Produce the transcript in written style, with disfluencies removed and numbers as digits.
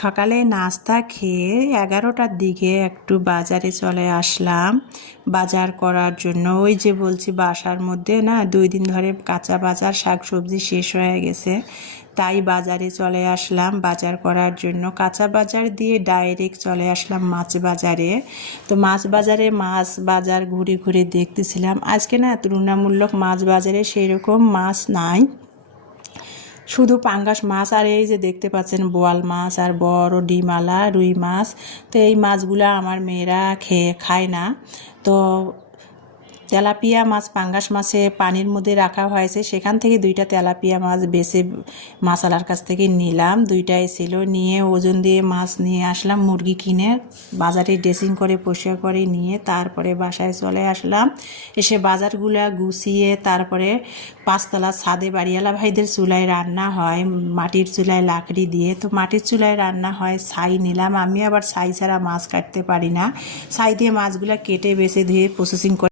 সকালে নাস্তা খেয়ে 11টার দিকে একটু বাজারে চলে আসলাম বাজার করার জন্য। ওই যে বলছি বাসার মধ্যে না 2 দিন ধরে কাঁচা বাজার শাকসবজি শেষ হয়ে গেছে, তাই বাজারে চলে আসলাম বাজার করার জন্য। কাঁচা বাজার দিয়ে ডাইরেক্ট চলে আসলাম মাছ বাজারে। তো মাছ বাজারে মাছ বাজার ঘুরে ঘুরে দেখতেছিলাম। আজকে না তুলনামূলক মাছ বাজারে সেই রকম মাছ নাই, শুধু পাঙ্গাস মাছ আর এই যে দেখতে পাচ্ছেন বোয়াল মাছ আর বড় ডিমালা রুই মাছ। তো এই মাছগুলো আমার মেয়েরা খায় না। তো তেলাপিয়া মাছ পাঙ্গাস মাছে পানির মধ্যে রাখা হয়েছে, সেখান থেকে 2টা তেলাপিয়া মাছ বেছে মাছালার কাছ থেকে নিলাম। 2টাই ছিল, নিয়ে ওজন দিয়ে মাছ নিয়ে আসলাম। মুরগি কিনে বাজারে ড্রেসিং করে পরিষ্কার করে নিয়ে তারপরে বাসায় চলে আসলাম। এসে বাজারগুলা গুছিয়ে তারপরে 5তলা ছাদে বাড়িওয়ালা ভাইদের চুলায় রান্না হয়, মাটির চুলায় লাকড়ি দিয়ে। তো মাটির চুলায় রান্না হয়, ছাই নিলাম। আমি আবার ছাই ছাড়া মাছ কাটতে পারি না, ছাই দিয়ে মাছগুলা কেটে বেছে ধুয়ে প্রসেসিং করে